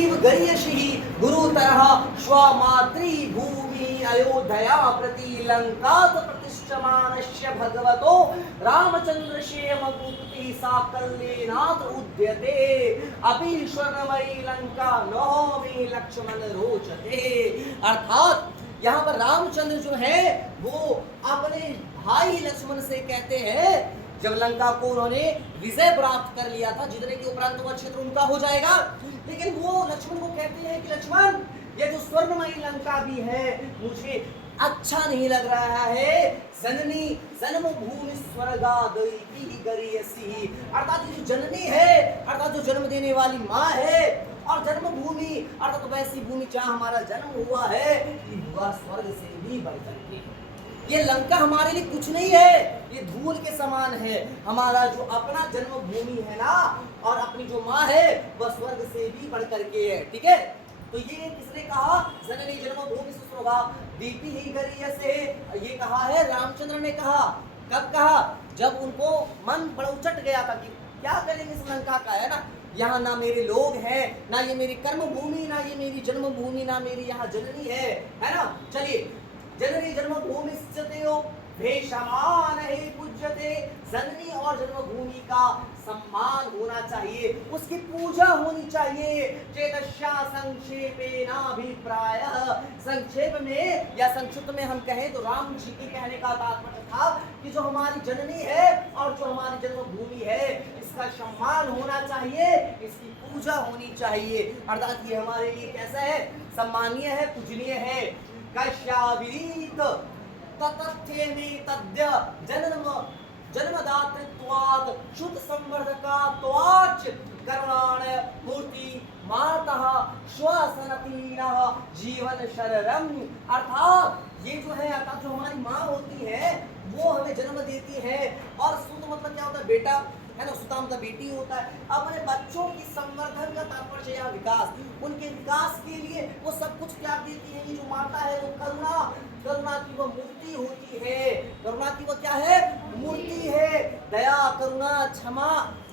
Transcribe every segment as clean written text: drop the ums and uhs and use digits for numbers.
अतीव गर्यषि गुरुतरः स्वमातृभूमि अयोध्या प्रति लंकात प्रतिष्ठमानस्य भगवतो रामचंद्रस्य मकुति साकल्येनाथ उद्यते अपि स्वर्णमयी लंका नौ मे लक्ष्मण रोचते। अर्थात यहाँ पर रामचंद्र जो है वो अपने भाई लक्ष्मण से कहते हैं, जब लंका को उन्होंने विजय प्राप्त कर लिया था, जितने के उपरांत वह क्षेत्र उनका हो जाएगा, लेकिन वो लक्ष्मण को कहते हैं कि लक्ष्मण, ये जो स्वर्णमयी लंका भी है मुझे अच्छा नहीं लग रहा है। जननी जन्मभूमि स्वर्गादयी गरियसी, अर्थात जो जननी है, अर्थात जो जन्म देने वाली माँ है, और जन्मभूमि अर्थात तो वैसी भूमि जहाँ हमारा जन्म हुआ है, वह स्वर्ग से भी बढ़कर के। ये लंका हमारे लिए कुछ नहीं है, ये धूल के समान है। हमारा जो अपना जन्मभूमि है ना, और अपनी जो माँ है वह स्वर्ग से भी बढ़कर के है। ठीक है, तो ये किसने कहा? जननी जन्मभूमि सुस्वर्गा दीपि ही गरियसे, ये कहा है रामचंद्र ने कहा। कब कहा? जब उनको मन बड़ा उचट गया था कि क्या करेंगे इस लंका का, है ना, यहाँ ना मेरे लोग हैं, ना ये मेरी कर्म भूमि, ना ये मेरी जन्मभूमि, ना मेरी यहाँ जननी है ना। चलिए, जननी जन्मभूमि भेषमान ही पूज्यते, जननी और जन्मभूमि का सम्मान होना चाहिए, उसकी पूजा होनी चाहिए। चेतस्या संक्षेपेनाभिप्राय, संक्षेप में या संक्षिप्त में हम कहें तो राम जी के कहने का तात्पर्य था कि जो हमारी जननी है और जो हमारी जन्मभूमि है, इसका सम्मान होना चाहिए, इसकी पूजा होनी चाहिए। अर्थात ये हमारे लिए कैसा है? सम्मानीय है, पूजनीय है। कश्याविरीत ततथ्ये में तद्य जन्मदातृत्वात् शुद्ध संवर्धकात्वाच् करुणाण मूर्ति मातः श्वसनतीनः जीवन शररम। अर्थात ये जो है, अर्थात जो हमारी माँ होती है वो हमें जन्म देती है, और सुत मतलब क्या होता है? बेटा, है ना, सुता मतलब बेटी होता है। अपने बच्चों की संवर्धन का तात्पर्य यहाँ विकास, उनके विकास के लिए वो सब कुछ त्याग देती है। ये जो माता है वो करुणा की वो मूर्ति होती है। करुणा की वो क्या है? मूर्ति है। दया, करुणा, क्षमा,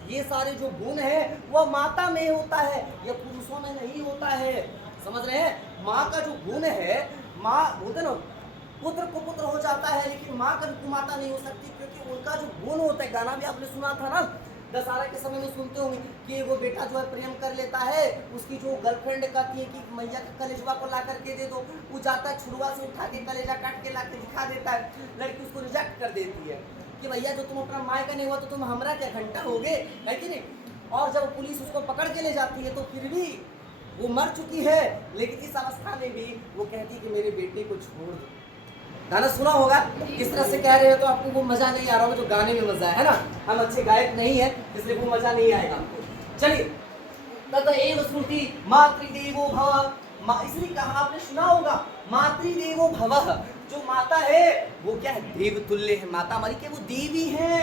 ये सारे जो गुण है वो माता में होता है, ये पुरुषों में नहीं होता है। समझ रहे हैं? माँ का जो गुण है, माँ बोलते ना, पुत्र को पुत्र हो जाता है, लेकिन माँ कभी माता नहीं हो सकती, क्योंकि उनका जो गुण होता है। गाना भी आपने सुना था ना, दशहरा के समय में सुनते होंगे कि वो बेटा जो है प्रेम कर लेता है, उसकी जो गर्लफ्रेंड कहती है कि मैया के कलेजवा को ला करके दे दो, वो जाता है छुड़वा से उठा के कलेजा काट के ला के दिखा देता है, लड़की उसको रिजेक्ट कर देती है कि भैया जो तुम अपना माँ का नहीं हुआ तो तुम हमारा क्या घंटा हो गए, है कि नहीं। और जब पुलिस उसको पकड़ के ले जाती है तो फिर भी वो मर चुकी है, लेकिन इस अवस्था में भी वो कहती है कि मेरे बेटे को छोड़ दो। गाना सुना होगा, किस तरह से कह रहे हो तो आपको वो मजा नहीं आ रहा होगा जो गाने में मजा है ना। हम अच्छे गायक नहीं है, इसलिए वो मजा नहीं आएगा आपको। चलिए, तत एव स्मृति मातृदेवो भव, इसलिए कहा आपने सुना होगा मातृदेवो भवः, जो माता है वो क्या है? देवतुल्य है। माता हमारी क्या? वो देवी है।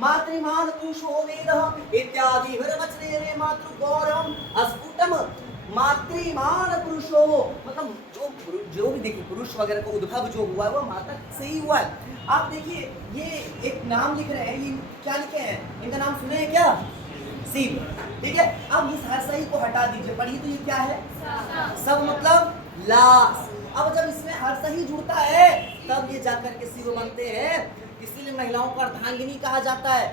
मातृमान पुरुषो वेदः इत्यादि वचने रे मातृ गौरवम अस्फुटम। मातृमान पुरुषो मतलब जो भी देखिए पुरुष वगैरह का उद्भव जो हुआ है वो माता से ही हुआ है। आप देखिए, ये एक नाम लिख रहे हैं, ये क्या लिखे हैं? इनका नाम सुने हैं क्या? शिव। ठीक है, अब इस हर सही को हटा दीजिए, पढ़िए तो ये क्या है? सब मतलब लाश। अब जब इसमें हर सही जुड़ता है तब ये जाकर के शिव बनते हैं। इसीलिए महिलाओं को अर्धांगिनी कहा जाता है,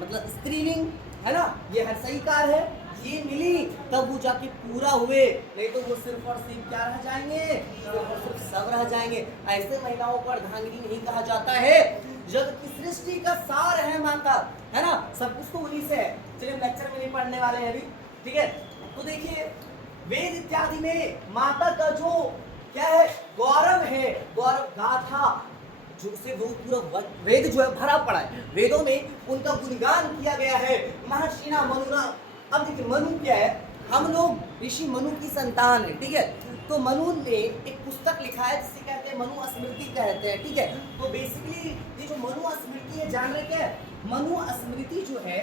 मतलब स्त्रीलिंग है ना। ये हर सही कार है, ये मिली तब वो जाके पूरा हुए, नहीं तो वो सिर्फ और सिर्फ क्या रह जाएंगे? सिर्फ और सिर्फ सब रह जाएंगे। ऐसे महिलाओं को अर्धांगिनी नहीं कहा जाता है। जगत की सृष्टि का सार है माता, है ना, सब कुछ तो उन्हीं से है। चलिए, लेक्चर में नहीं पढ़ने वाले हैं अभी, ठीक है। तो देखिए, वेद इत्यादि में माता का जो क्या है? गौरव है, गौरव गाथा, जिससे वो पूरा वेद जो है भरा पड़ा है। वेदों में उनका गुणगान किया गया है। महर्षि मनुना, अब देखिए मनु क्या है? हम लोग ऋषि मनु की संतान है, ठीक है। तो मनु ने एक पुस्तक लिखा है जिसे कहते हैं मनु स्मृति कहते हैं, ठीक है। तो बेसिकली ये जो मनु स्मृति है, जान रहे क्या है? मनु स्मृति जो है,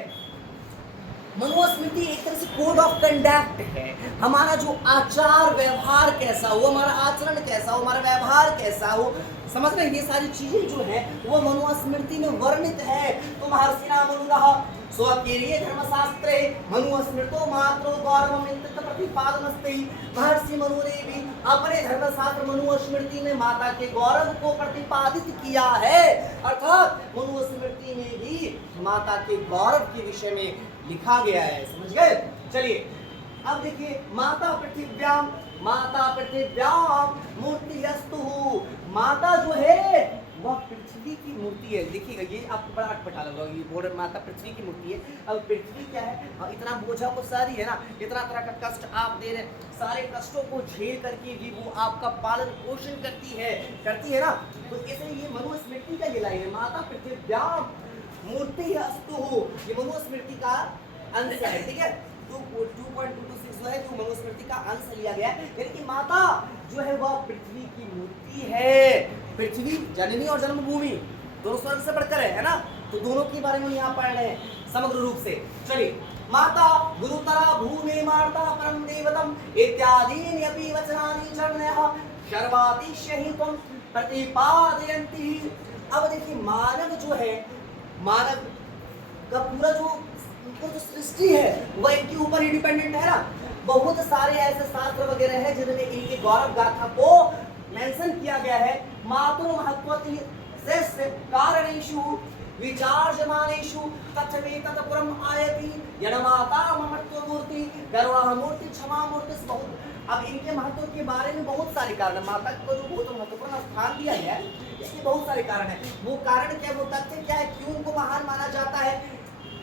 मनु स्मृति एक तरह से कोड ऑफ कंडक्ट है। हमारा जो आचार व्यवहार कैसा हो, हमारा आचरण कैसा हो, हमारा व्यवहार कैसा हो, समझ रहे हैं? ये सारी चीजें जो है वो मनु स्मृति में वर्णित है। तो महर्षि मनुना स्वकीय धर्मशास्त्रे मनु स्मृतो मात्रो गौरवम इंतत प्रतिपादनस्ते। महर्षि मनु ने भी अपने धर्मशास्त्र मनु स्मृति में माता के गौरव को प्रतिपादित किया है। अर्थात मनु स्मृति में भी माता के गौरव के विषय में लिखा गया है। समझ गए? चलिए अब देखिए, माता पृथिव्याम मूर्तिस्तु। माता जो है वह पृथ्वी की मूर्ति है। देखिएगा, ये आपको बड़ा अटपटा लग रहा है, ये बोर्ड माता पृथ्वी की मूर्ति है। अब पृथ्वी क्या है? इतना बोझा को सारी है ना, इतना तरह का कष्ट आप दे रहे हैं, सारे कष्टों को झेल करके भी वो आपका पालन पोषण करती है ना। तो इसलिए ये मनुस्मृति का ये लाइन है, माता पृथिव्याम मूर्तिस्तु। ये मनुस्मृति का अंश है, ठीक है। 2.226 जो है जो मनुस्मृति का अंश लिया गया है। यानी कि माता जो है वह पृथ्वी की मूर्ति है। पृथ्वी जननी और जन्मभूमि दोनों स्वर्ग से बढ़कर है ना। तो दोनों के बारे में यहाँ पढ़ रहे हैं समग्र रूप से। चलिए, माता गुरुतरा भूमि माता परम देवतम इत्यादीनि अपि वचनानि चरणयः सर्वातिशयित्वं प्रतिपादयन्ति। अब देखिए, मानव जो है, मानव का पूरा जो सृष्टि है वह इनके ऊपर ही डिपेंडेंट है ना। बहुत सारे ऐसे शास्त्र वगैरह हैं जिनमें इनके गौरव गाथा को मेंशन किया गया है। मातुर महत्वति श्रेष्ठ कारणेषु विचार्यमानेषु तथमेतत्पुरम् आयति यन्माता ममत्व मूर्ति गर्वः मूर्ति क्षमा मूर्ति। बहुत अब इनके महत्व के बारे में बहुत सारे कारण है। माता को जो बहुत महत्वपूर्ण स्थान दिया गया है, इसके बहुत सारे कारण है। वो कारण क्या, वो तथ्य क्या है, क्यों उनको महान माना जाता है?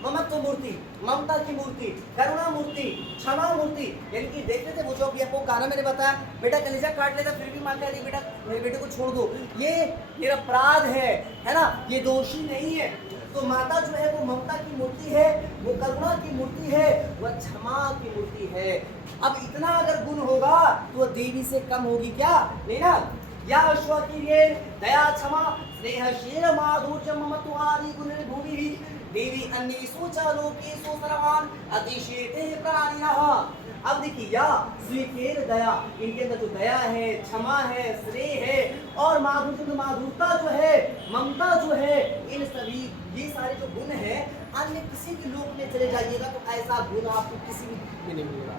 ममत्व मूर्ति, ममता की मूर्ति, करुणा मूर्ति, क्षमा मूर्ति। यानी कि देख रहे थे वो जो अभी आपको गाना मैंने बताया, बेटा कलेजा काट लेता फिर भी मानता है, बेटा मेरे बेटे को छोड़ दो, ये निरपराध है ना, ये दोषी नहीं है। तो माता जो है वो ममता की मूर्ति है, वो करुणा की मूर्ति है, वह क्षमा की मूर्ति है। अब इतना अगर गुण होगा तो वह देवी से कम होगी क्या? नहीं ना। या स्वकीय दया क्षमा स्नेहशील माधुर्य ममत्व आदि गुण भूमि देवी अन्येषु च लोकेषु सर्वान् अतिशेते प्राणिनः। अब देखिए, या स्वीकेर दया, इनके अंदर जो दया है, क्षमा है, स्नेह है और माधुरता जो है, ममता जो है, इन सभी ये सारे जो गुण है, अन्य किसी भी लोक में चले जाइएगा तो ऐसा गुण आपको किसी भी में नहीं मिलेगा।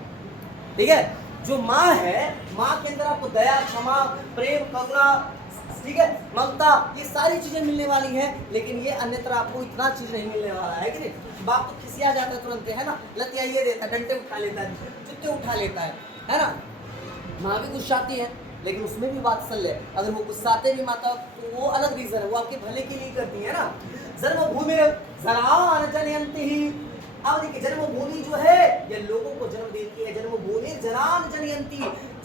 ठीक है, जो माँ है, माँ के अंदर आपको दया, क्षमा, प्रेम, करुणा, ठीक है, ममता, ये सारी चीजें मिलने वाली हैं। लेकिन ये अन्यत्र आपको इतना चीज नहीं मिलने वाला है कि नहीं। बाप तो खिसिया जाता है तुरंत, है ना, लतिया ये देता है, डंडे उठा लेता है, जूते उठा लेता है ना। माँ भी गुस्साती है लेकिन उसमें भी वात्सल्य है। अगर वो गुस्साते भी माता तो वो अलग रीजन है, वो आपके भले के लिए करती है ना। जन्मभूमि जनान जनयंती। अब देखिए, जन्मभूमि जो है ये लोगों को जन्म देती है। जन्मभूमि जनान जनयंती,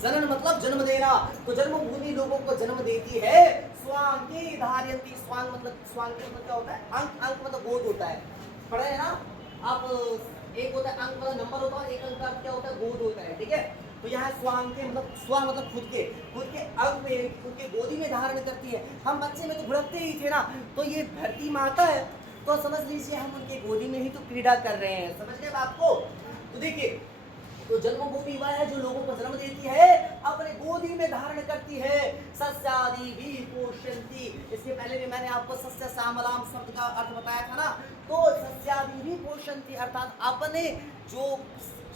जनन मतलब जन्म देना, तो जन्मभूमि लोगों को जन्म देती है। स्वांगी धारयंती, स्वांग मतलब क्या होता है? अंक, अंक मतलब गोद होता है, पढ़े है ना आप। एक होता है अंक मतलब नंबर होता है, एक अंक का क्या होता है? गोद होता है, ठीक है। तो यहाँ स्वांग के मतलब स्वा मतलब खुद के अंग में, खुद के गोदी में धारण करती है। हम बच्चे में तो भुड़कते ही थे ना, तो ये धरती माता है तो समझ लीजिए हम उनके गोदी में ही तो क्रीड़ा कर रहे हैं। समझ गए बात को? तो देखिए, तो जन्मभूमि वह है जो लोगों को जन्म देती है, अपने गोदी में धारण करती है। सस्यादि भी पोषयन्ति। इसके पहले भी मैंने आपको सस्य श्यामलाम शब्द का अर्थ बताया था ना। तो सस्यादि भी पोषयन्ति अर्थात अपने जो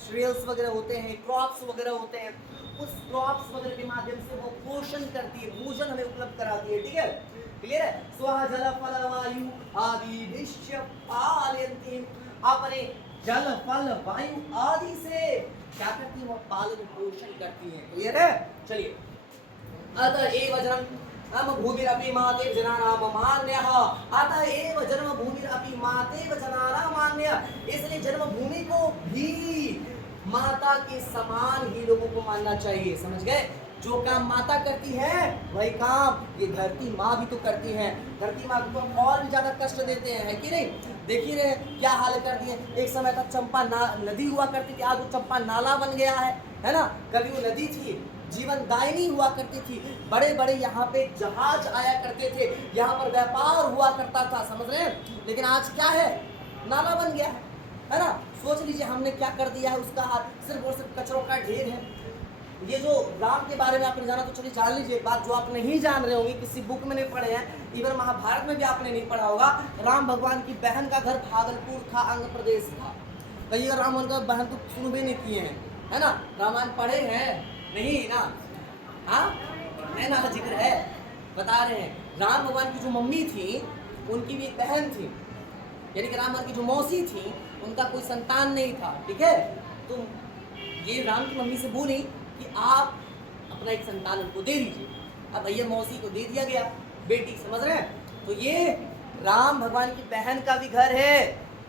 श्रेयस वगैरह होते हैं, क्रॉप्स वगैरह होते हैं, उस क्रॉप्स वगैरह के माध्यम से वो पोषण करती है, भोजन हमें उपलब्ध कराती है। ठीक है, क्लियर है? स्व जल फल वायु आदि विश्व पालयन्ति। अपने जल फल वायु आदि से क्या करती है? वो पालन पोषण करती है। क्लियर है? चलिए, अतः एव जन्म भूमिरपि मातेव जनानाम मान्यः। अतः एव जन्मभूमिरपि मातेव जनानाम मान्यः। इसलिए जन्मभूमि को भी माता के समान ही लोगों को मानना चाहिए। समझ गए? जो काम माता करती है वही काम ये धरती माँ भी तो करती है। धरती माँ को तो और भी ज्यादा कष्ट देते हैं, है कि नहीं? देखिए रहे क्या हाल कर दिए। एक समय तक चंपा नदी हुआ करती थी, आज वो चंपा नाला बन गया है ना। कभी वो नदी थी, जीवन दायिनी हुआ करती थी, बड़े बड़े यहाँ पे जहाज आया करते थे, यहाँ पर व्यापार हुआ करता था। समझ रहे हैं? लेकिन आज क्या है? नाला बन गया है ना। सोच लीजिए हमने क्या कर दिया है, उसका सिर्फ और सिर्फ कचरों का ढेर है। ये जो राम के बारे में आपने जाना तो चलिए जान लीजिए एक बात जो आप नहीं जान रहे होंगे, किसी बुक में नहीं पढ़े हैं, इवन महाभारत में भी आपने नहीं पढ़ा होगा। राम भगवान की बहन का घर भागलपुर था, आंध्र प्रदेश था। कहीं राम उनका बहन तो सुन भी नहीं किए हैं, है ना? रामायण पढ़े हैं नहीं ना? हाँ है ना, जिक्र है, बता रहे हैं। राम भगवान की जो मम्मी थी उनकी भी एक बहन थी, यानी कि राम भगवान की जो मौसी थी उनका कोई संतान नहीं था, ठीक है? तो ये राम की मम्मी से बोली कि आप अपना एक संतान उनको दे दीजिए। अब भैया मौसी को दे दिया गया बेटी, समझ रहे हैं? तो ये राम भगवान की बहन का भी घर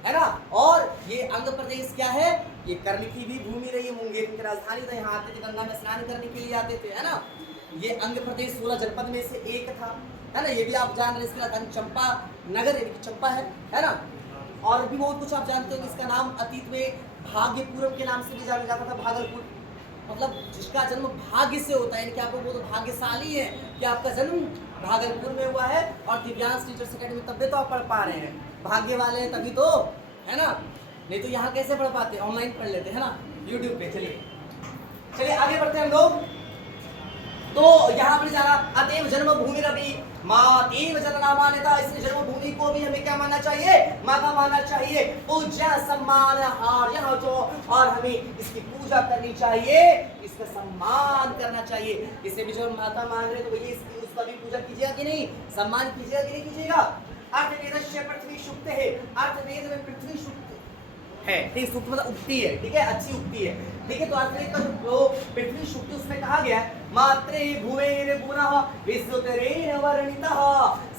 है ना? और ये आंध्र प्रदेश क्या है, ये कर्ण की भी भूमि रही है, मुंगेर की राजधानी था, यहाँ आते थे गंगा में स्नान करने के लिए आते थे, है ना? ये आंध्र प्रदेश 16 जनपद में से एक था, है ना? ये भी आप जान रहे, इसकी राजधानी चंपा नगर यानी कि चंपा है ना? और भी बहुत कुछ आप जानते हो, इसका नाम अतीत में भाग्यपुरम के नाम से भी जाना जाता था, भागलपुर। मतलब जिसका जन्म भाग्य से होता है, यानी कि आप लोग बहुत भाग्यशाली है कि आपका जन्म भागलपुर में हुआ है। और दिव्यांश टीचर्स अकेडमी तब तो आप पढ़ पा रहे हैं, भाग्य वाले हैं तभी तो, है ना? नहीं तो यहाँ कैसे पढ़ पाते, ऑनलाइन पढ़ लेते हैं ना, यूट्यूब पे। चलिए आगे बढ़ते हैं हम लोग। तो यहाँ पर जाना अतएव जन्मभूमि रवि मातेव जनना मान्यता, इसलिए जन्मभूमि को भी हमें क्या मानना चाहिए, माता मानना चाहिए। पूज्य सम्मान हार यहाँ जो, और हमें इसकी पूजा करनी चाहिए, इसका सम्मान करना चाहिए। इसे भी जो माता मान रहे तो भैया इसकी उसका भी पूजा कीजिएगा कि नहीं, सम्मान कीजिएगा कि नहीं कीजिएगा। अर्थवेदस्य पृथ्वी सुक्त है, अर्थवेद में पृथ्वी सुक्त है, ठीक, सुक्त मतलब उक्ति है, ठीक है, अच्छी उक्ति है, ठीक है। तो अर्थवेद का जो पृथ्वी सुक्त उसमें कहा गया है मात्रे भुवेर गुणः विश्वतरेण वर्णितः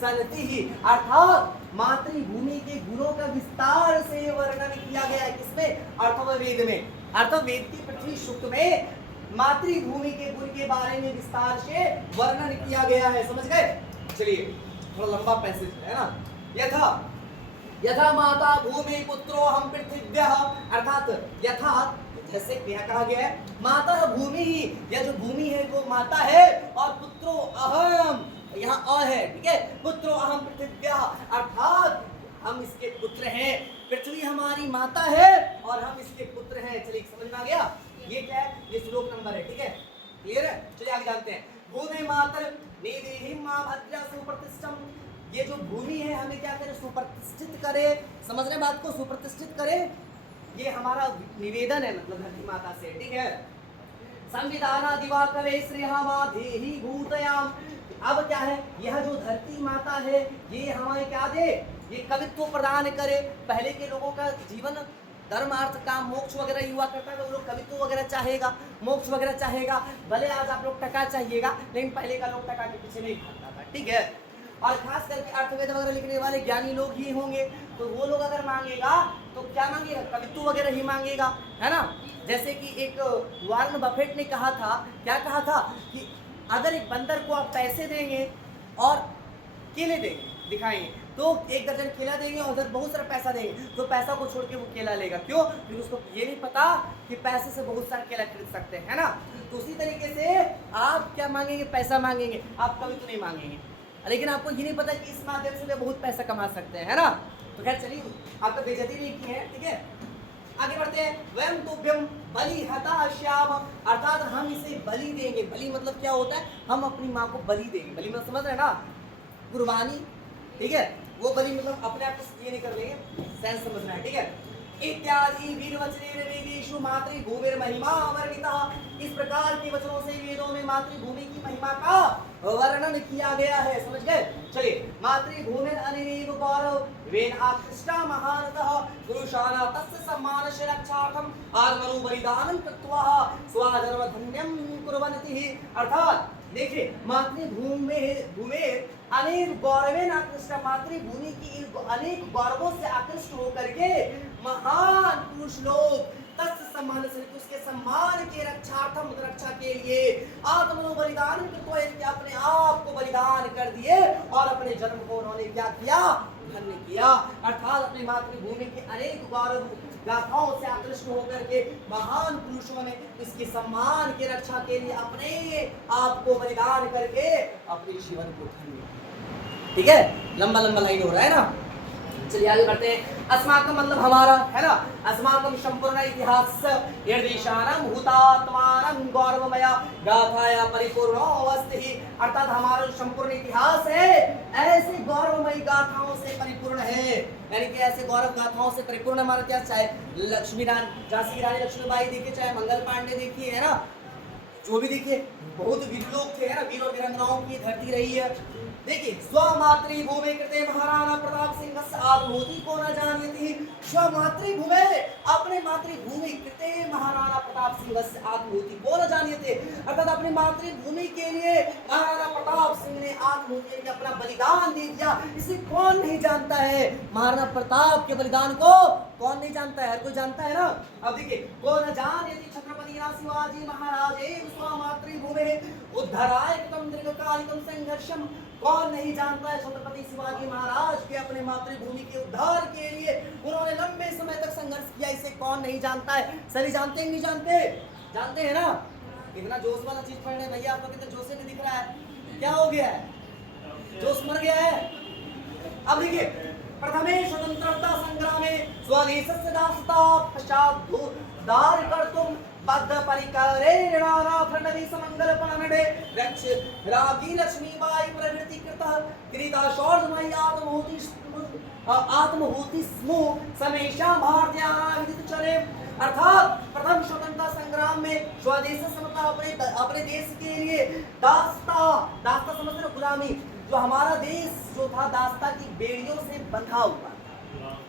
सनतिः, अर्थात मातृभूमि के गुणों का विस्तार से वर्णन किया गया है। किसमें, अर्थवेद में। अर्थवेद की पृथ्वी सुक्त में मातृभूमि के गुण के बारे में विस्तार से वर्णन किया गया है, समझ गए? चलिए थोड़ा लंबा पैसेज है ना। यथा माता भूमि पुत्रो हम पृथिव्यः, अर्थात यथा जैसे क्या कहा गया है, माता भूमि ही, यह जो भूमि है वो माता है, और पुत्रो अहम, यहाँ अ है, ठीक है, पुत्रो अहम पृथिव्यः, अर्थात हम इसके पुत्र हैं, पृथ्वी हमारी माता है और हम इसके पुत्र हैं। चलिए समझ में आ गया, ये क्या है, ये श्लोक नंबर है, ठीक है, क्लियर है? चलिए आगे जानते हैं। भूमि मातर निधिं मां भद्रा सुप्रतिष्ठम, ये जो भूमि है हमें क्या करे, सुप्रतिष्ठित करे, समझ रहे बात को, सुप्रतिष्ठित करे, ये हमारा निवेदन है, मतलब धरती माता से, ठीक है। संविधाना दिवाकरे श्रेयमाधेहि भूतयाम, अब क्या है, यह जो धरती माता है ये हमें क्या दे, ये कवित्व प्रदान करे। पहले के लोगों का जीवन धर्म अर्थ काम मोक्ष वगैरह हुआ करता है, तो वो लोग कवित्व वगैरह चाहेगा, मोक्ष वगैरह चाहेगा। भले आज आप लोग टका चाहिएगा, लेकिन पहले का लोग टका के पीछे नहीं भागता था, ठीक है। और खास करके अर्थवेद वगैरह लिखने वाले ज्ञानी लोग ही होंगे, तो वो लोग अगर मांगेगा तो क्या मांगेगा, कवित्व वगैरह ही मांगेगा, है ना। जैसे कि एक वॉरेन बफेट ने कहा था, क्या कहा था कि अगर एक बंदर को आप पैसे देंगे और केले देंगे, दिखाएंगे, तो 1 दर्जन केला देंगे और उधर बहुत सारा पैसा देंगे, तो पैसा को छोड़ के वो केला लेगा। क्यों? क्योंकि उसको ये नहीं पता कि पैसे से बहुत सारा केला खरीद सकते हैं, है ना। तो उसी तरीके से आप क्या मांगेंगे, पैसा मांगेंगे, आप कभी तो नहीं मांगेंगे, लेकिन आपको ये नहीं पता कि इस माध्यम से बहुत पैसा कमा सकते हैं, है ना। तो खैर चलिए, आपका बेइज्जती नहीं की है, ठीक है। आगे बढ़ते हैं। वयम तुभ्यम बलि हताश्याम, अर्थात हम इसे बलि देंगे। बलि मतलब क्या होता है, हम अपनी माँ को बलि देंगे। बलि मतलब समझ रहे हैं ना, कुर्बानी, ठीक है। वो बलि मतलब अपने आप को ये नहीं कर लेंगे, सेंस समझना है, ठीक है। इत्यादि वीरवचनेन वेदेषु मातृभूमिर महिमा वर्णितः, इस प्रकार के वचनों से वेदों में मातृभूमि की महिमा का वर्णन किया गया है, समझ गए। चलिए, मातृभूमिर अनिमेव गौरव वेन आकृष्टा महानतः पुरुषाणां तस्य सम्मानस्य रक्षार्थम आत्मनो बलिदानं कृत्वा स्वधर्म धन्यं कुर्वन्ति, अर्थात देखिए मातृभूमि अनेक गौरवेन आकृष्ट, मातृभूमि की अनेक गौरवों से आकृष्ट होकर के महान पुरुष लोग तस्य सम्मान से, उसके सम्मान के रक्षार्थम, रक्षा के लिए आत्मनो बलिदान कृत्वा, अपने आप को बलिदान कर दिए और अपने जन्म को उन्होंने क्या किया, धन्य किया। अर्थात अपनी मातृभूमि के अनेक गौरव गाथाओं से आकृष्ट होकर के महान पुरुषों ने इसके सम्मान के रक्षा के लिए अपने आप को बलिदान करके अपने जीवन को धन्य, ठीक है। लंबा लंबा लाइन हो रहा है ना। चलिए आगे बढ़ते हैं। अस्माकं मतलब हमारा है ना, अस्माकं संपूर्ण इतिहास निर्देशानम हुतात्मानं गौरवमया गाथाया परिपूर्णो अस्ति, अर्थात हमारा जो संपूर्ण इतिहास है ऐसे गौरवमयी गाथाओं से परिपूर्ण है, यानी कि ऐसे गौरव गाथाओं से परिपूर्ण हमारा क्या, चाहे लक्ष्मी रानी, झांसी की रानी लक्ष्मीबाई देखिए, चाहे मंगल पांडे देखिए, है ना, जो भी देखिए बहुत वीर लोग थे, है ना, वीर और वीरांगनाओं की धरती रही है। देखिए स्वमातृभूमि कृते महाराणा प्रताप सिंह आत्मभूति को न जानती, स्वमातृभूमि अपने मातृभूमि कृते महाराणा प्रताप सिंह आत्मभूति को न जानते, अर्थात अपनी मातृभूमि के लिए महाराणा प्रताप सिंह ने आत्मभूति के अपना बलिदान दे दिया। इसे कौन नहीं जानता है, महाराणा प्रताप के बलिदान को कौन नहीं जानता है, हर कोई जानता है ना। अब देखिए को न जानती छत्रपति शिवाजी महाराज स्वमातृभूमि उद्धराय कृतं दीर्घकालिकं संघर्षम, कौन नहीं जानता है छत्रपति शिवाजी महाराज के अपने मातृभूमि के उद्धार के लिए उन्होंने लंबे समय तक संघर्ष किया, इसे कौन नहीं जानता है। सभी जानते हैं, नहीं जानते, जानते हैं ना। इतना जोश वाला चीज पढ़ रहे भैया, आपको कितना जोश से नहीं दिख रहा है, क्या हो गया है, जोश मर गया है। अब देखिए प्रथमे स्वतंत्रता संग्रामे स्वदेशस्य दासता पश्चात् दार कर्तुम बद्ध परिकरेण फणवी समंगल पानडे रक्ष रागी लक्ष्मीबाई प्रवृत्ति कृतः क्रीता शौर्यमयी आत्महूति स्मु समेशा भारतीयानां विदित चरे, अर्थात प्रथम स्वतंत्रता संग्राम में स्वदेश समता अपने देश के लिए दास्ता, दास्ता समझते हो गुलामी, जो हमारा देश जो था दास्ता की बेड़ियों से बंधा हुआ,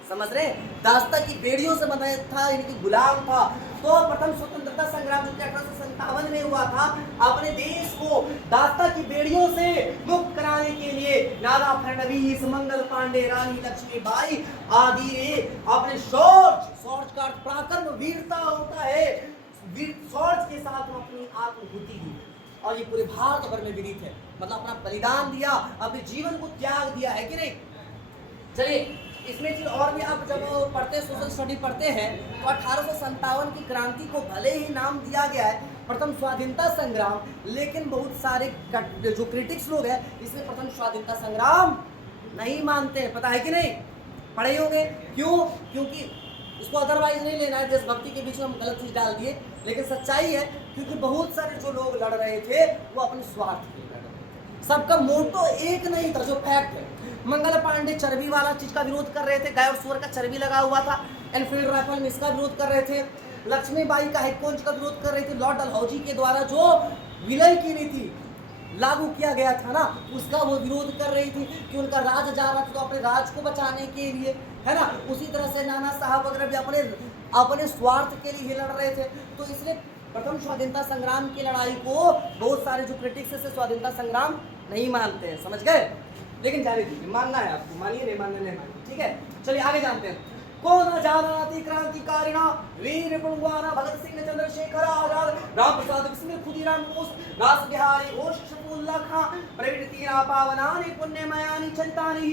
समझ रहे, दास्ता की बेड़ियों से बंधा था, यानी कि गुलाम था। तो प्रथम स्वतंत्रता संग्राम जो 1857 में हुआ था, अपने देश को दास्ता की बेड़ियों से मुक्त कराने के लिए नाना फडणवीस, मंगल पांडे, रानी लक्ष्मीबाई आदि ने अपने शौर्य का पराक्रम वीरता होता है, शौर्य के साथ अपनी आत्मभूति दी और ये पूरे भारत भर में विदित है, मतलब अपना बलिदान दिया, अपने जीवन को त्याग दिया है कि नहीं। चलिए इसमें चीज और भी, आप जब पढ़ते सोशल स्टडी पढ़ते हैं तो 1857 की क्रांति को भले ही नाम दिया गया है प्रथम स्वाधीनता संग्राम, लेकिन बहुत सारे जो क्रिटिक्स लोग हैं इसमें प्रथम स्वाधीनता संग्राम नहीं मानते हैं, पता है कि नहीं, पढ़े होंगे। क्यों, क्योंकि इसको अदरवाइज नहीं लेना है, देशभक्ति के बीच में हम गलत चीज डाल दिए, लेकिन सच्चाई है क्योंकि बहुत सारे जो लोग लड़ रहे थे वो अपने स्वार्थ के लिए लड़ रहे थे, सबका मोटो एक नहीं था, जो फैक्ट है। मंगल पांडे चर्बी वाला चीज का विरोध कर रहे थे, गाय और सुअर का चर्बी लगा हुआ था, एनफील्ड राइफल में इसका विरोध कर रहे थे। लक्ष्मीबाई का हेडकोंच का विरोध कर रहे थे, लॉर्ड डलहौजी के द्वारा जो विलय की नीति लागू किया गया था ना, उसका वो विरोध कर रही थी कि उनका राज जा रहा था, तो अपने राज को बचाने के लिए, है ना। उसी तरह से नाना साहब वगैरह भी अपने स्वार्थ के लिए लड़ रहे थे। तो इसलिए प्रथम स्वाधीनता संग्राम की लड़ाई को बहुत सारे जो क्रिटिक्स है स्वाधीनता संग्राम नहीं मानते हैं, समझ गए। लेकिन जाने दीजिए, मानना है आपको, मानिए, नहीं मानना नहीं मानिए, ठीक है। चलिए आगे जानते हैं। को न जानाति क्रांतिकारिणा वीर पुंगवाना भगत सिंह चंद्रशेखर आजाद राम प्रसाद बिस्मिल खुदीराम बोस रास बिहारी घोष शफीउल्लाह खां प्रवृत्ति पावनानि पुण्यमयानि चरितानि,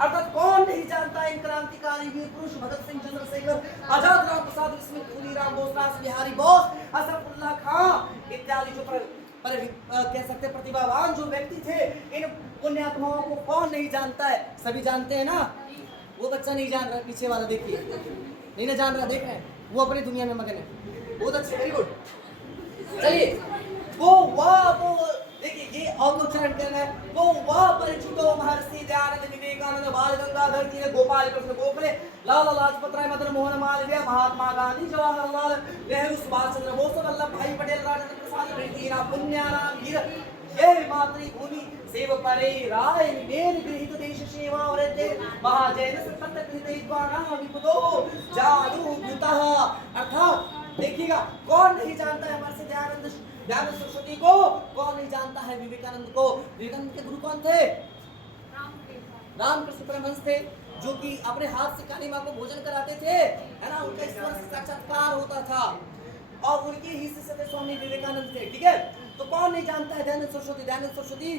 अर्थात कौन नहीं जानता है इन क्रांतिकारी वीर पुरुष भगत सिंह चंद्रशेखर आजाद, राम प्रसाद बिस्मिल खुदीराम बोस, रास बिहारी बोस, अशरफुल्लाह खां इत्यादि जो पर कह सकते प्रतिभावान जो व्यक्ति थे, इन पुण्यात्माओं को कौन नहीं जानता है, सभी जानते हैं ना। वो बच्चा नहीं जान रहा, पीछे वाला देखिए, नहीं ना जान रहा, देख रहे हैं, वो अपनी दुनिया में मगन है, बहुत अच्छे, वेरी गुड। चलिए वो देखिए ये और उच्चारण करना है, वो वह परिचितो महर्षि दयानंद विवेकानंद बाल गंगाधर तिलक गोपाल कृष्ण गोखले लाला लाजपत राय मदन मोहन मालवीय महात्मा गांधी जवाहरलाल नेहरू सुभाष चंद्र बोस वल्लभ भाई पटेल राजेंद्र प्रसाद प्रीतिना पुण्याराम वीर ये मातृभूमि सेव परे राय विवेक गृहीत देश सेवा वृद्धि महाजैन सत्त कृत द्वारा विपदो जादू भूतः, अर्थात देखिएगा कौन नहीं जानता है हमारे दयानंद सरस्वती को, कौन नहीं जानता है विवेकानंद को। विवेकानंद के गुरु कौन थे, रामकृष्ण परमहंस थे, जो कि अपने हाथ से काली माँ को भोजन कराते थे, है ना, उनका ईश्वर से साक्षात्कार होता था और उनके ही शिष्य थे स्वामी विवेकानंद थे, ठीक है। तो कौन नहीं जानता है दयानंद सरस्वती। दयानंद सरस्वती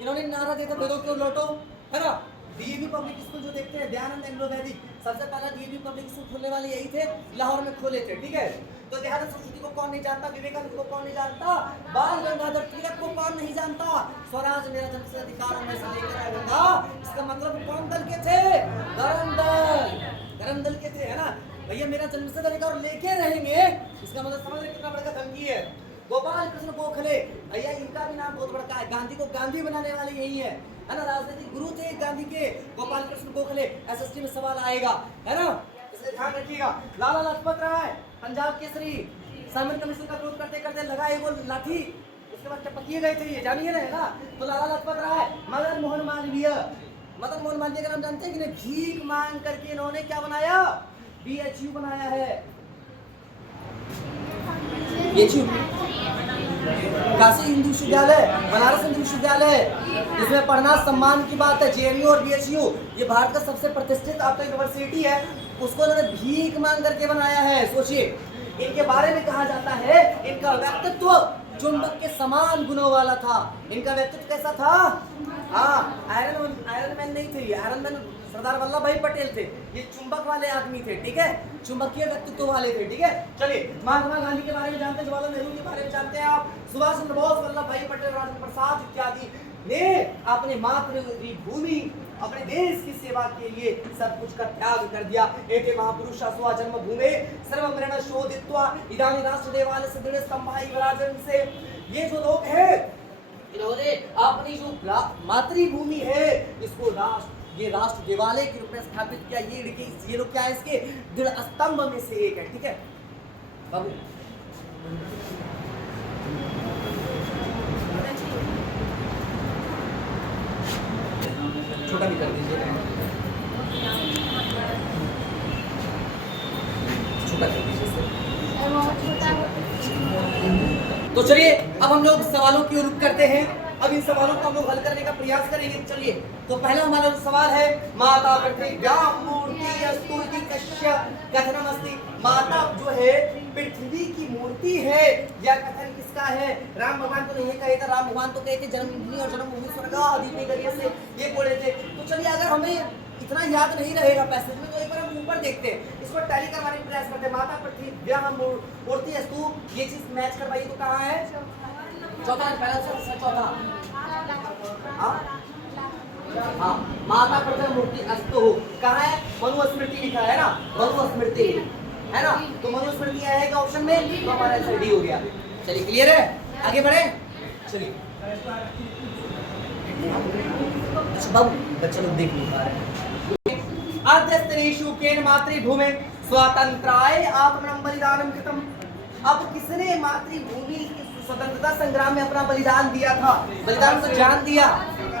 इन्होंने नारा दिया था वेदों को लौटो, है ना। डीएवी पब्लिक स्कूल जो देखते हैं दयानंद एंग्लो वैदिक सबसे पहला डीएवी पब्लिक स्कूल खोलने वाले यही थे, लाहौर में खोले थे, ठीक है। तो देहात सरस्वती को कौन नहीं जानता, विवेकानंद को कौन नहीं जानता, बाल गंगाधर तिलक को कौन नहीं जानता, स्वराज मेरा जन्म से अधिकार मैं से लेकर आऊंगा, इसका मतलब कौन दल के थे, धर्म दल के थे, है ना भैया। मेरा जन्म से अधिकार लेके रहेंगे, इसका मतलब समझ रहे कितना बड़ा धमकी है। गोपाल कृष्ण गोखले भैया, इनका भी नाम बहुत बड़ा है, गांधी को गांधी बनाने वाले यही है ना, राजनीतिक गुरु थे गांधी के, गोपाल कृष्ण गोखले। एसएसटी में सवाल आएगा, है ना, इसलिए ध्यान रखिएगा। लाला लाजपत राय पंजाब केसरी, सामन कमीशन का विरोध करते करते लगाए वो लाठी, उसके बाद चपकिए गए थे, ये जानिए ना, है ना। तो लाला लाजपत राय, मदन मोहन मालवीय, मदन मोहन मालवीय का नाम जानते हैं कि नहीं, भीख मांग करके इन्होंने क्या बनाया, बीएचयू बनाया है, बीएचयू काशी हिंदू विश्वविद्यालय, बनारस हिंदू विश्वविद्यालय, इसमें पढ़ना सम्मान की बात है। जेएनयू और बीएचयू ये भारत का सबसे प्रतिष्ठित आपका यूनिवर्सिटी है, उसको उन्होंने भीख मांग करके बनाया है। सोचिए, इनके बारे में कहा जाता है इनका व्यक्तित्व चुंबक के समान गुणों वाला था। इनका व्यक्तित्व कैसा था, हाँ, आयरन मैन नहीं थे, आयरन मैन सरदार वल्लभ भाई पटेल थे, ये चुंबक वाले आदमी थे, ठीक है, चुंबकीय व्यक्तित्व वाले थे, ठीक है। चलिए, महात्मा गांधी के बारे में जानते हैं, जवाहरलाल नेहरू के बारे में जानते हैं आप, सुभाष चंद्र बोस, वल्लभ भाई पटेल, राजेंद्र प्रसाद इत्यादि ने अपने मातृभूमि, अपने देश की सेवा के लिए सब कुछ का त्याग कर दिया। एते महापुरुष स्व जन्मभूमि सर्वमृण शोधित्वा इदानीं राष्ट्रदेवालय से दृढ़ स्तंभाय विराजन् से, ये जो लोग हैं इन्होंने अपनी जो मातृभूमि है इसको ये राष्ट्र देवालय के रूप में स्थापित किया। ये लोग क्या है, इसके दृढ़ स्तंभ में से एक है, ठीक है बाबू। छोटा भी कर दीजिए, छोटा कर दीजिए। तो चलिए, अब हम लोग सवालों की ओर रुख करते हैं। अब इन सवालों को हम लोग हल करने का प्रयास करेंगे। चलिए, तो पहला हमारा सवाल है, माता पृथ्व्यां मूर्ति अस्तु इति कस्य कथनमस्ति। माता जो है पृथ्वी की मूर्ति है, यह कथन किसका है? राम भगवान तो नहीं कहे थे, राम भगवान तो कहे थे जन्मभूमि और जन्मभूमि स्वर्ग आदि में गरिया से ये बोले थे। तो चलिए, अगर हमें इतना याद नहीं रहेगा पैसेज में, तो एक बार हम ऊपर देखते हैं, इसको टैली करवाने का प्रयास करते हैं। माता पृथ्व्यां मूर्ति अस्तु, ये चीज मैच करवाइए तो कहाँ है? चौथा, पहला चौथा, हाँ, माता पृथ्वी मूर्ति अस्तु कहाँ है? मनुस्मृति लिखा है ना, मनुस्मृति है ना, तो मनुस्मृति आएगा ऑप्शन में, तो हमारा आंसर डी हो गया। चलिए, क्लियर है, आगे बढ़े। चलिए, अच्छा बाबू, बच्चे लोग देख नहीं पा रहे। अद्यस्तरेषु केन मातृभूमि स्वातंत्राय आत्मनं बलिदानं कृतम्। अब किसने मातृभूमि की स्वतंत्रता संग्राम में अपना बलिदान दिया था? बलिदान तो जान दिया,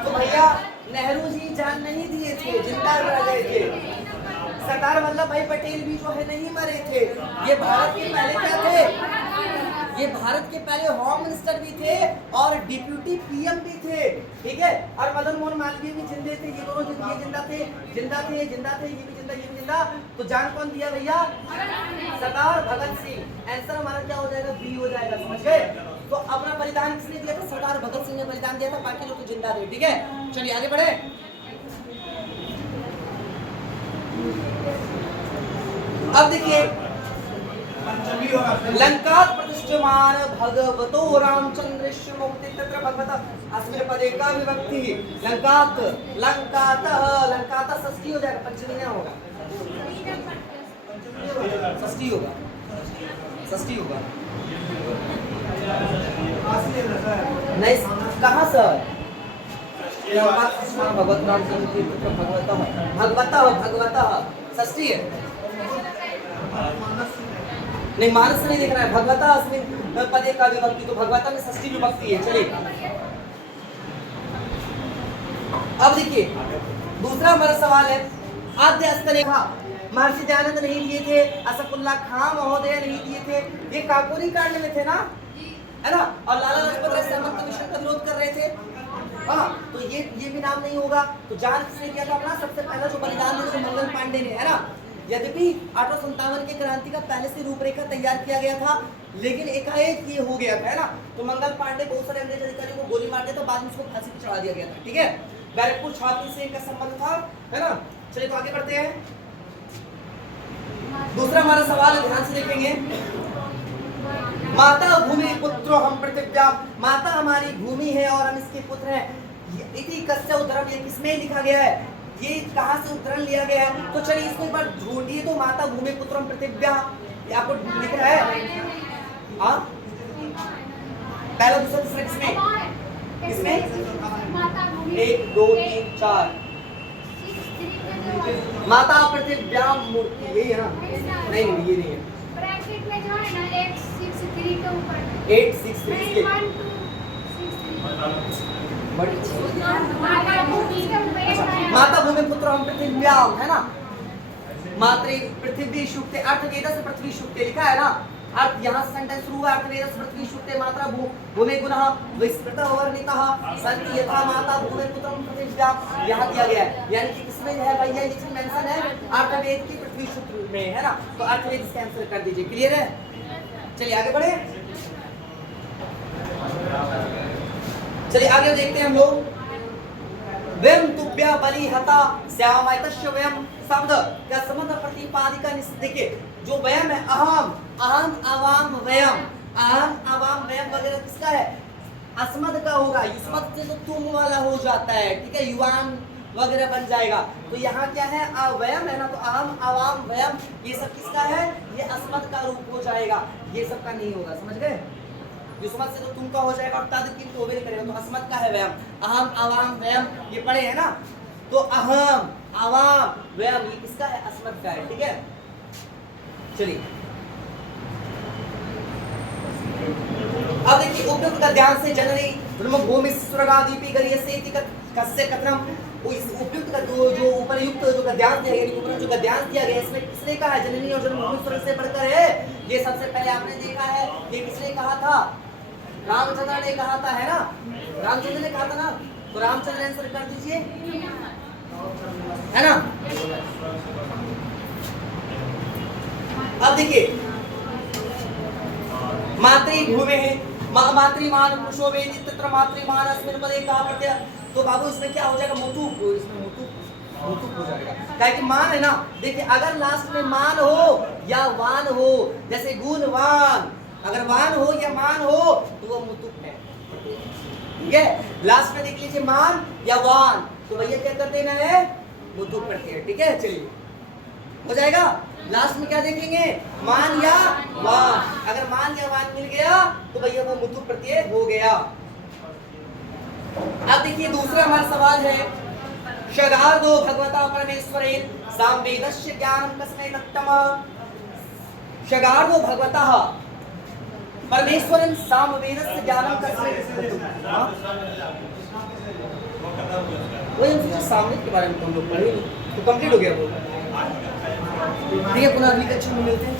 तो भैया नेहरू जी जान नहीं दिए थे, जिंदा रह गए थे। सरदार वल्लभ भाई पटेल भी जो है नहीं मरे थे। ये भारत के पहले क्या थे? ये भारत के पहले होम मिनिस्टर भी थे और डिप्यूटी पीएम भी थे, ठीक है। और मदन मोहन मालवीय भी जिंदे थे, ये दोनों ये जिंदा थे, ये भी जिंदा। तो जान कौन दिया भैया? सरदार भगत सिंह। आंसर हमारा क्या हो जाएगा? बी हो जाएगा, समझ गए। तो अपना बलिदान किसने दिया था? सरदार भगत सिंह ने बलिदान दिया था, बाकी लोग तो जिंदा थे, ठीक है। चलिए आगे बढ़े। अब देखिए, लंका प्रतिष्ठमान भगवतो रामचंद्रस्य मुक्ति तत्र भगवतः अस्मिन् पदे का विभक्ति लंकात, लंकात षष्ठी हो जाएगा, पंचमी नहीं होगा, षष्ठी होगा नहीं, कहाँ सर? भगवत रामचंद्र भगवतः षष्ठी है नहीं, मानस नहीं दिख रहा है। भगवता अस्मिन् पदे का विभक्ति, तो भगवता में षष्ठी विभक्ति है। चलिए, अब देखिए, दूसरा हमारा सवाल है, आद्य अस्तरेखा महर्षि दयानंद नहीं दिए थे, असफुल्ला खां महोदय नहीं दिए थे, ये काकोरी कांड में थे ना, है ना। और लाला लाजपत राय सामंत कमीशन का विरोध कर रहे थे, हाँ, तो ये भी नाम नहीं होगा। तो जान किसने किया था अपना? सबसे पहला जो बलिदान दिया मंगल पांडे ने, है ना। यद्यपि 1857 के क्रांति का पहले से रूपरेखा तैयार किया गया था, लेकिन एकाएक ये हो गया था, है ना। तो मंगल पांडे बहुत सारे अंग्रेज अधिकारियों को गोली मार दिया, तो बाद में उसको फांसी पर चढ़ा दिया गया था, ठीक है। बैरकपुर छावनी से इनका संबंध था, है ना। चलिए, तो आगे बढ़ते हैं। दूसरा हमारा सवाल है, ध्यान से देखेंगे। माता भूमि पुत्रो हम पृथिव्या, माता हमारी भूमि है और हम इसके पुत्र हैं। इति कस्य उद्धरण, ये किसमें लिखा गया है, ये कहाँ से उद्धरण लिया गया है? तो चलिए इसको एक बार ढूंढिए। तो माता भूमि पुत्रम पृथिव्या, ये आपको लिख रहा है। हाँ, पहला दूसरा तीसरा किसमें? 1 2 3 4 माता पृथिव्याम मूर्ति, यही है ना? नहीं नहीं, ये नहीं है। ब्रैकेट में जो है ना 863 के ऊपर 863 के माता भूमि पुत्र हम पृथिव्याम, है ना? मातृ पृथ्वी शुक्ते, अर्थवेद से पृथ्वी शुक्ते लिखा है ना? अर्थ यहाँ से सेंटेंस शुरू हुआ, अर्थवेद से पृथ्वी शुक्ते मात्रा भूमि गुणः विस्मृतः वर्णितः सन्ति यथा माता भूमि पुत्रम पृथिव्याम, यहाँ दिया गया है। यानी कि किसमें है भैया, ये मेंशन है अर्थवेद की पृथ्वी शुक्र में, है ना? तो अर्थवेद इसका आंसर कर दीजिए। क्लियर है? चलिए आगे बढ़े। चलिए आगे देखते हैं हम लोग। व्यम तुभ्य बलि हता श्यामैतस्य व्यम शब्द का संबंध प्रतिपादिका देखिए, जो व्यम है अहम अहम अवाम व्यम, अहम अवाम व्यम वगैरह किसका है? अस्मद का होगा। युष्मद से तो तुम वाला हो जाता है, ठीक है, युवान वगैरह बन जाएगा। तो यहाँ क्या है, अवयम है ना, तो अहम अवाम व्यम ये सब किसका है? ये अस्मद का रूप हो जाएगा, ये सब का नहीं होगा। समझ गए? युष्मद से तो तुम का हो जाएगा और तादिक तो नहीं करेगा, तो अस्मद का है व्यम। अहम अवाम व्यम ये पढ़े है ना? तो अहम अवाम व्यम ये किसका है? अस्मद का है, ठीक है। चलिए अब देखिए, उपयुक्त का ध्यान से जननी ब्रह्मभूमि स्वर्गादीपि गरीयसेति कस्य कथनम, इस उपयुक्त का जो उपरयुक्त जो गद्यांश दिया गया, ऊपर जो गद्यांश दिया गया, इसमें किसने कहा है? जननी और जन्मभूमि स्वर्ग से बढ़कर है। ये सबसे पहले आपने देखा है, ये किसने कहा था? रामचंद्र ने कहा था, है ना? रामचंद्र ने कहा था ना? तो रामचंद्र आंसर कर दीजिए, है ना? अब देखिए, मातृभूमि है, मातृमान पुरुषो वेदित तत्र मातृमान अस्मिन् पदे कहा प्रत्यय। तो बाबू इसमें क्या हो जाएगा? मुतुप, इसमें मुतुप हो जाएगा, क्या कि मान है ना। देखिए अगर लास्ट में मान हो या वान हो, जैसे गुणवान, अगर वान हो या मान हो तो वो मुतुप है, ठीक है। लास्ट में देख लीजिए मान या वान, तो भैया क्या कर देना है? मुतुप करते हैं, ठीक है। चलिए हो जाएगा। लास्ट में क्या देखेंगे? मान या वान। अगर मान या वान मिल गया तो भैया वो मुतुप प्रत्यय हो गया। अब देखिए दूसरा हमारा सवाल है, शगार्दो भगवता परमेश्वरेण सामवेदस्य ज्ञानं कस्मै दत्तम्। शगार्दो भगवता परमेश्वरेण सामवेदस्य ज्ञानं कस्मै दत्तम्। वही हम सोचे सामवेद के बारे में हम लोग पढ़े, तो कंप्लीट हो गया वो। ठीक है, पुनः अगली कक्षा में मिलते हैं।